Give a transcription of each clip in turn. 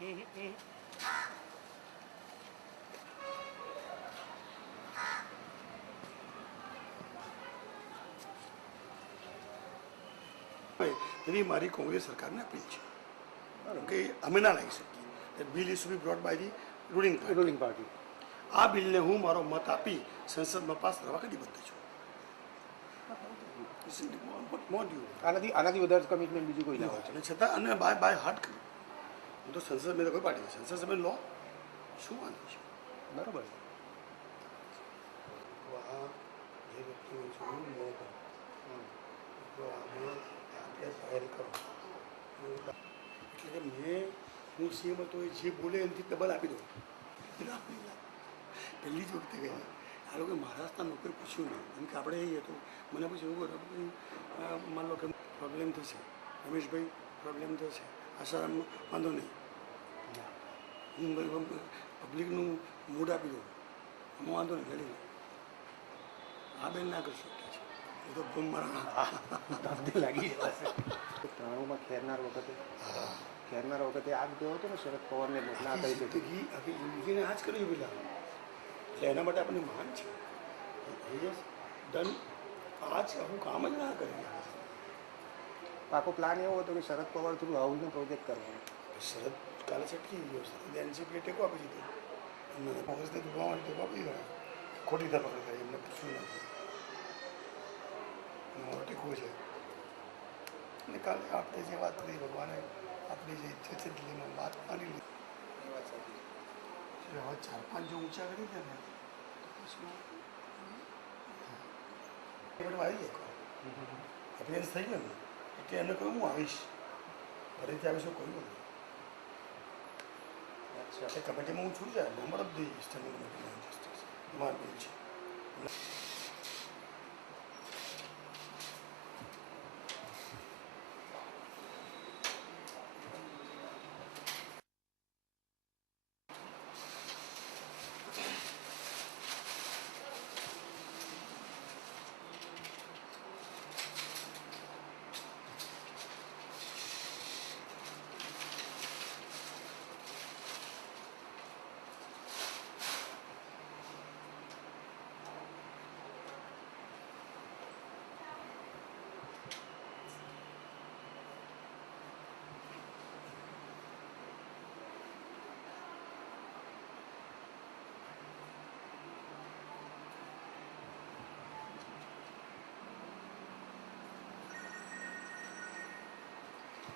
એવી મારી કોંગ્રેસ સરકારને અપીલ છે કે અમે ના લાવી શકીએ. Bill is to be brought by the ruling party. આ બિલને હું મારો મત આપી સંસદમાં પાસ કરવા કટિબદ્ધ છું. આનાથી વધારે કમિટમેન્ટ બીજું કોઈ ના હોય છે. અને છતાં અને બાય હાર્ટ કર્યું. હું તો સંસદ મેં તો કોઈ પાર્ટી સંસદ સભ્ય લો શું વાંધો છે. બરાબર. તો આ જે વ્યક્તિઓ જોયું ન કરો તો આમાં આપણે જાહેર કરો એટલે કે હું સીએમ હતો એ જે બોલે એનાથી ડબલ આપી દઉં. પહેલી જ વખતે ગયા આ લોકો મહારાષ્ટ્રના નોકરી પૂછ્યું નહીં એમ કે આપણે એ હતું મને પછી એવું કર્યું માન લો કે પ્રોબ્લેમ થશે રમેશભાઈ પ્રોબ્લેમ થશે આસારામ વાંધો નહીં હું પબ્લિકનું મૂડ આપી દઉં એમાં વાંધો નહીં લડી આ બેન ના કરી શકે છે એ તો બમ મારા લાગી જશે. 93માં ખેરનાર વખતે આગ ગયો હતો ને શરદ પવારને મોકલા જિંદગી આખી જિંદગીને આ જ કર્યું પેલા એટલે એના માટે આપણને મહાન છે ડન આ જ આખું કામ જ ના કરી. આખો પ્લાન એવો હતો કે શરદ પવાર થ્રુ રાહુલનો પ્રોજેક્ટ કરવાનો. શરદ કાલે છટકી ગયો શરદ એનસીપીએ ટેકો આપી દીધો એમને કોંગ્રેસને દુભાવ માટે ટેકો આપી દીધો ખોટી ધરપકડ કરી એમને પૂછ્યું નથી મારો ટેકો છે. અને કાલે આપણે જે વાત કરી ભગવાને આપણી જે ઈચ્છા છે દિલ્હીમાં વાત માની લીધી એ વાત સાચી છે. હવે 4-5 જો ઊંચા કરી દે ને તો પછી આવી જાય અભિયાન થઈ ગયો ને એટલે એમને કહ્યું હું આવીશ ફરીથી આવીશું કહ્યું નથી. અચ્છા કમિટીમાં હું છું જાય number of the standing committee justice મારું બિલ છે.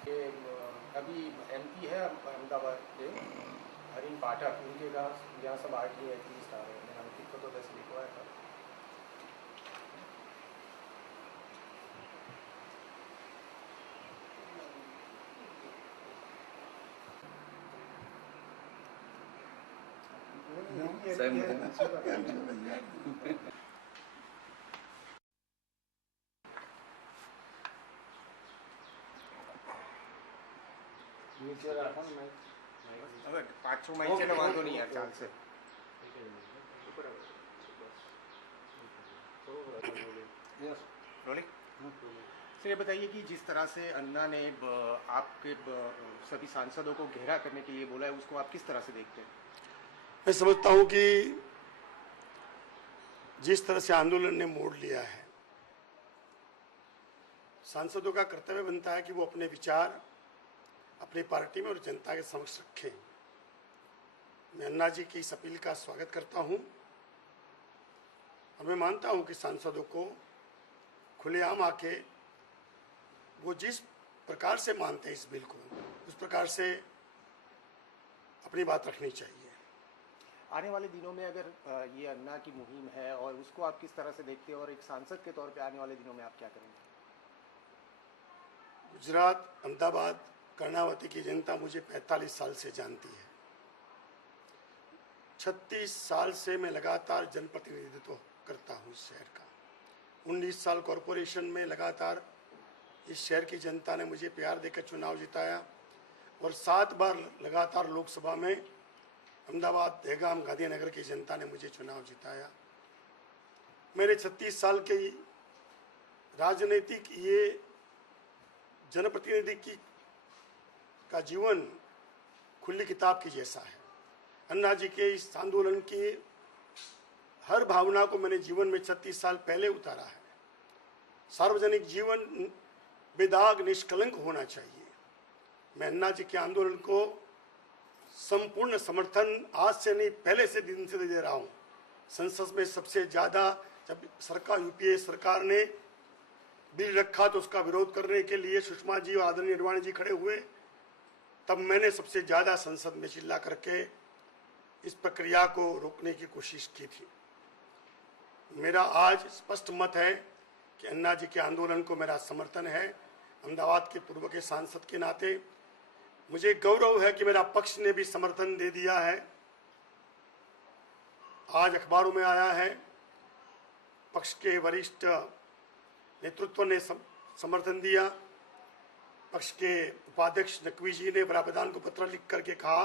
कि अभी एमपी है अहमदाबाद के हरीन पाठक उनके यहाँ सब आर्टी एटलीस्ट आ रहे हैं. अंकित को तो 10 लिखवाया था. नीचे रखा मैं હવે 5-6 માઇક છે ને વાંધો નહીં યાર ચાલશે. सर ये बताइए कि जिस तरह से अन्ना ने आपके सभी सांसदों को घेरा करने के लिए बोला है उसको आप किस तरह से देखते हैं? मैं समझता हूँ कि जिस तरह से आंदोलन ने मोड़ लिया है सांसदों का कर्तव्य बनता है कि वो अपने विचार अपनी पार्टी में और जनता के समक्ष रखें. मैं अन्ना जी की इस अपील का स्वागत करता हूं और मैं मानता हूं कि सांसदों को खुलेआम आके वो जिस प्रकार से मानते हैं इस बिल को उस प्रकार से अपनी बात रखनी चाहिए. आने वाले दिनों में अगर ये अन्ना की मुहिम है और उसको आप किस तरह से देखते हैं और एक सांसद के तौर पे आने वाले दिनों में आप क्या करेंगे? गुजरात, अहमदाबाद, कर्णावती की जनता मुझे 45 साल से जानती है. 36 साल से मैं लगातार जनप्रतिनिधित्व करता हूँ इस शहर का. 19 साल कॉरपोरेशन में लगातार इस शहर की जनता ने मुझे प्यार देकर चुनाव जिताया और 7 बार लगातार लोकसभा में अहमदाबाद, दहगाम, गांधीनगर की जनता ने मुझे चुनाव जिताया. मेरे 36 साल के राजनीतिक ये जनप्रतिनिधि की का जीवन खुली किताब की जैसा है। अन्ना जी के इस आंदोलन की हर भावना को मैंने जीवन में 36 साल पहले उतारा है। सार्वजनिक जीवन बेदाग निष्कलंक होना चाहिए। मैं अन्ना जी के आंदोलन को संपूर्ण समर्थन आज से नहीं पहले से दिन से दे रहा हूं। संसद में सबसे ज्यादा जब सरकार यूपीए सरकार ने बिल रखा तो उसका विरोध करने के लिए सुषमा जी और आदरणीय अडवाणी जी खड़े हुए, तब मैंने सबसे ज्यादा संसद में चिल्ला करके इस प्रक्रिया को रोकने की कोशिश की थी। मेरा आज स्पष्ट मत है कि अन्ना जी के आंदोलन को मेरा समर्थन है। अहमदाबाद के पूर्व के सांसद के नाते मुझे गौरव है कि मेरा पक्ष ने भी समर्थन दे दिया है। आज अखबारों में आया है, पक्ष के वरिष्ठ नेतृत्व ने समर्थन दिया। पक्ष के उपाध्यक्ष नकवी जी ने प्रधान को पत्र लिख करके कहा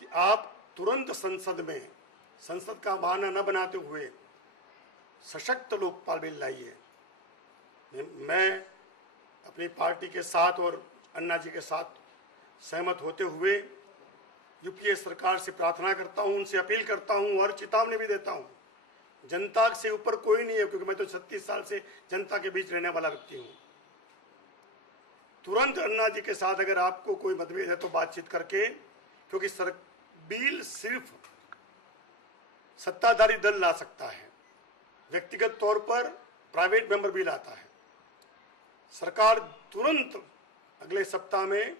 कि आप तुरंत संसद का बहाना न बनाते हुए सशक्त लोकपाल बिल लाइए। मैं अपनी पार्टी के साथ और अन्ना जी के साथ सहमत होते हुए यूपीए सरकार से प्रार्थना करता हूं, उनसे अपील करता हूं और चेतावनी भी देता हूं। जनता से ऊपर कोई नहीं है, क्योंकि मैं तो 36 साल से जनता के बीच रहने वाला व्यक्ति हूं। तुरंत अन्ना जी के साथ अगर आपको कोई मतभेद है तो बातचीत करके, क्योंकि बिल सिर्फ सत्ताधारी दल ला सकता है, व्यक्तिगत तौर पर प्राइवेट मेंबर बिल आता है। सरकार तुरंत अगले सप्ताह में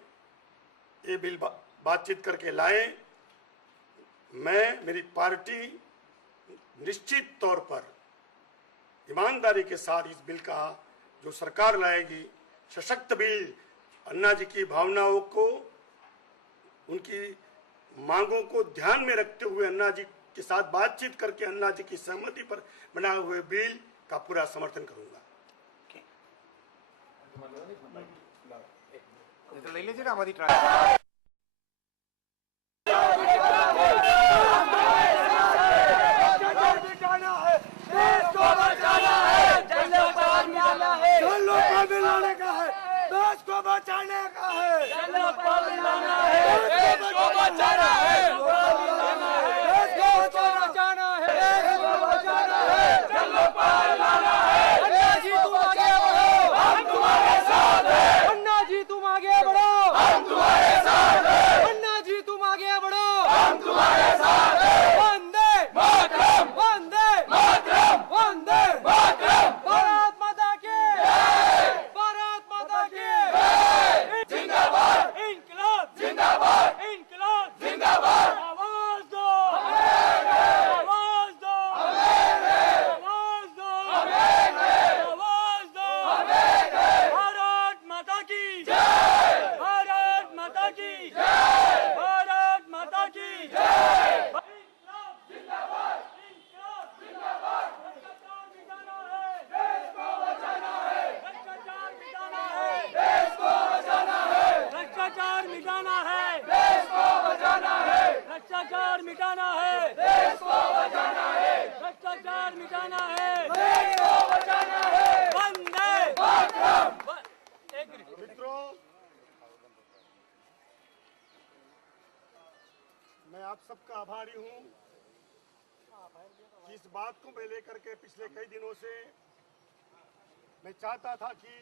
ये बिल बातचीत करके लाए। मेरी पार्टी निश्चित तौर पर ईमानदारी के साथ इस बिल का जो सरकार लाएगी, सशक्त बिल, अन्ना जी की भावनाओं को, उनकी मांगों को ध्यान में रखते हुए अन्ना जी के साथ बातचीत करके अन्ना जी की सहमति पर बनाए हुए बिल का पूरा समर्थन करूंगा। લઈ લેજે ને આમાંથી ટ્રાય मैं आप सबका आभारी हूं कि इस बात को मैं लेकर के पिछले कई दिनों से मैं चाहता था कि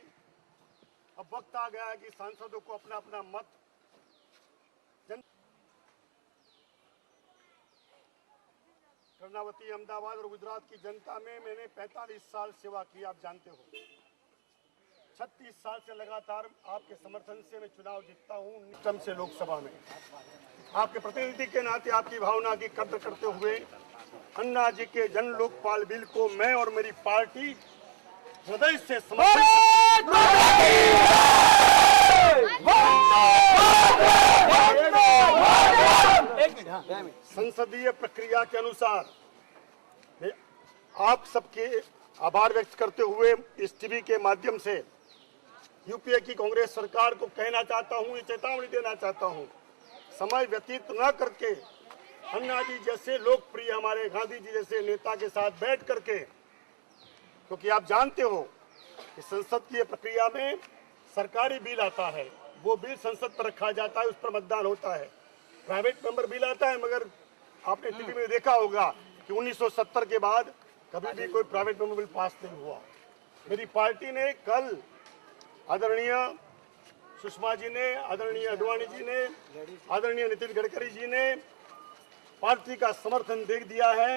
अब वक्त आ गया है कि सांसदों को अपना अपना मत कर्नावती, अहमदाबाद और गुजरात की जनता में मैंने 45 साल सेवा की, आप जानते हो। 36 साल से लगातार आपके समर्थन से मैं चुनाव जीतता हूं, निष्ठम से लोकसभा में। आपके प्रतिनिधि के नाते आपकी भावना की कद्र करते हुए अन्ना जी के जन लोकपाल बिल को मैं और मेरी पार्टी हृदय से समर्थन संसदीय प्रक्रिया के अनुसार मैं आप सबके आभार व्यक्त करते हुए इस टीवी के माध्यम से यूपीए की कांग्रेस सरकार को कहना चाहता हूं, ये चेतावनी देना चाहता हूं, समय व्यतीत न करके अन्ना जी जैसे लोकप्रिय, हमारे गांधी जी जैसे नेता के साथ बैठ करके, क्योंकि आप जानते हो कि संसद की प्रक्रिया में सरकारी बिल आता है, वो बिल संसद पर रखा जाता है, उस पर मतदान होता है। प्राइवेट मेंबर बिल आता है, मगर आपने टीवी में देखा होगा कि 1970 के बाद कभी भी कोई प्राइवेट मेंबर बिल पास नहीं हुआ। मेरी पार्टी ने कल आदरणीय सुषमा जी ने, आदरणीय अडवाणी जी ने, आदरणीय नितिन गडकरी जी ने पार्टी का समर्थन दे दिया है।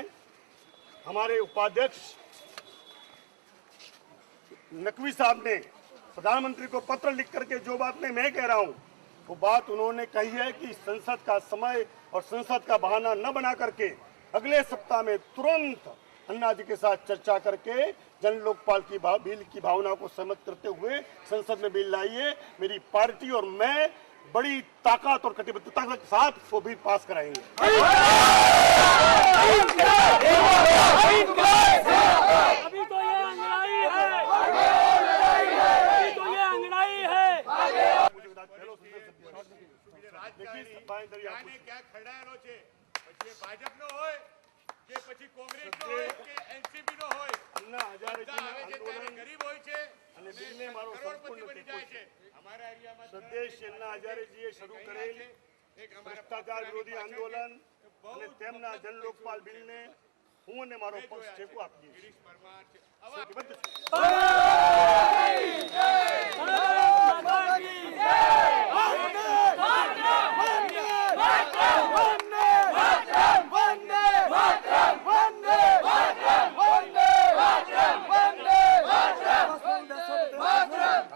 हमारे उपाध्यक्ष नकवी साहब ने प्रधानमंत्री को पत्र लिख करके जो बात मैं कह रहा हूं, वो बात उन्होंने कही है कि संसद का समय और संसद का बहाना न बना करके अगले सप्ताह में तुरंत अन्ना जी के साथ चर्चा करके जन लोकपाल की बिल की भावना को सहमत करते हुए संसद में बिल लाइए। मेरी पार्टी और मैं बड़ी ताकत और कटिबद्धता के साथ वो बिल पास कराएंगे। अभी तो ये अंगड़ाई है, अभी तो ये अंगड़ाई है। क्या ખરડાયેલો છે પછી ભાજપનો હોય કે પછી કોંગ્રેસનો હોય કે એનસીપી નો હોય अन्ना हजारे जी આવે છે ત્યારે ગરીબ હોય છે અને બિલને મારો કરોડપતિ સંપૂર્ણ બની ટેકો જાય છે। છે અમારા એરિયામાં સદેશ अन्ना हजारेजीએ શરૂ કરેલ એક અમારા ભ્રષ્ટાચાર વિરોધી આંદોલન અને તેમના જન લોકપાલ બિલને હું અને મારો પક્ષ ટેકો આપીએ છીએ। પરમાર છે કટિબદ્ધ છે।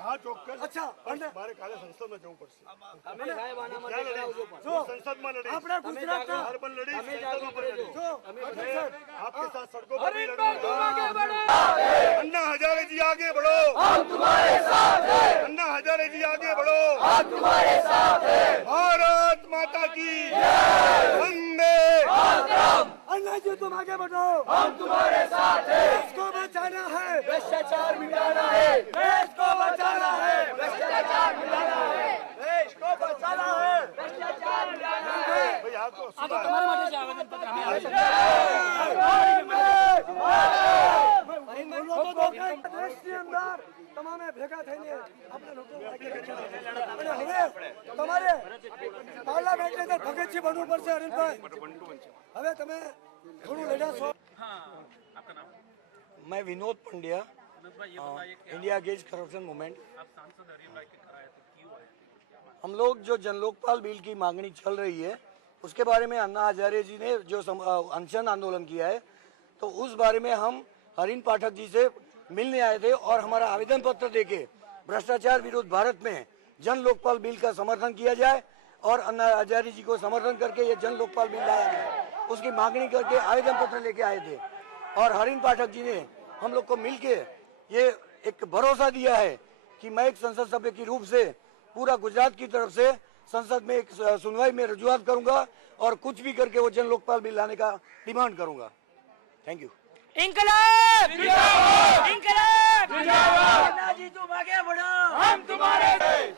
हाँ ચોક્કસ। अच्छा મારે કાલે સંસદમાં જવું પડશે। અમે સાહેબ આના માટે ક્યાં લડીશ? લડાવજો પણ। હું સંસદમાં લડીશ। આપણા ગુજરાતના બહાર પણ લડીશ, અમે સંસદમાં પણ લડીશ। જો અગ્રસર आपके साथ सड़कों पर भी आगे लड़ूंगा। बढ़ो। अन्ना हजारे जी आगे बढ़ो, हम तुम्हारे साथ हैं। अन्ना हजारे जी आगे बढ़ो, हम तुम्हारे साथ हैं। भारत माता की वंदे अन्ना जी तुम आगे बढ़ो, हम तुम्हारे साथ हैं। देश को बचाना है, भ्रष्टाचार मिटाना है। देश को बचाना है, भ्रष्टाचार मिटाना है। देश को बचाना है, भ्रष्टाचार मिटाना है। भाई आपको આ તો તમારા માટે છે આવેદન પત્ર અમે આપી શકીએ। દેશની અંદર તમામે ભેગા થઈને આપણે લોકો અને હવે તમારે પાર્લામેન્ટની અંદર ભગતસિંહ બનવું પડશે હરીશભાઈ। હવે તમે થોડું લડાશો। मैं Vinod Pandya, India against corruption movement. हम लोग जो जन लोकपाल बिल की मांगनी चल रही है उसके बारे में अन्ना हजारे जी ने जो अनशन आंदोलन किया है, तो उस बारे में हम हरीन पाठक जी से मिलने आए थे और हमारा आवेदन पत्र देके भ्रष्टाचार विरोध भारत में जन लोकपाल बिल का समर्थन किया जाए और अन्ना हजारे जी को समर्थन करके ये जन लोकपाल बिल लाया गया, उसकी मांगनी करके आवेदन पत्र लेके आए थे। और हरीन पाठक जी ने हम लोग को मिलके ये एक भरोसा दिया है कि मैं एक संसद सभ्य के रूप से पूरा गुजरात की तरफ से संसद में एक सुनवाई में रजूआत करूंगा और कुछ भी करके वो जन लोकपाल बिल लाने का डिमांड करूंगा। Thank you. इंकलाब जिंदाबाद, इंकलाब जिंदाबाद। अन्ना जी तुम आगे बढ़ो, हम तुम्हारे।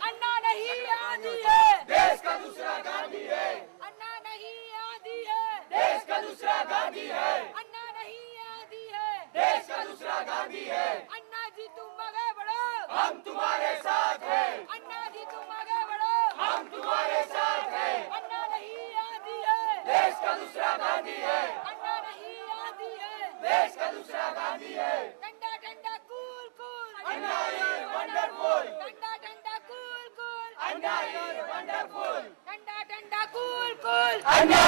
अन्ना नहीं आदी है, देश का दूसरा गांधी है। अन्ना नहीं आदी है, देश का दूसरा गांधी है। अन्ना नहीं आदी है, देश का दूसरा गांधी है। अन्ना जी तुम आगे बढ़ो, हम तुम्हारे साथ हैं। अन्ना जी तुम आगे बढ़ो, हम तुम्हारे साथ हैं। अन्ना नहीं आदी है, देश का दूसरा गांधी है। अन्ना नहीं आदी है, देश का दूसरा गांधी है। ठंडा ठंडा cool cool, Anna is wonderful. ठंडा ठंडा cool cool, Anna is wonderful. ठंडा ठंडा कूल कूल, अन्ना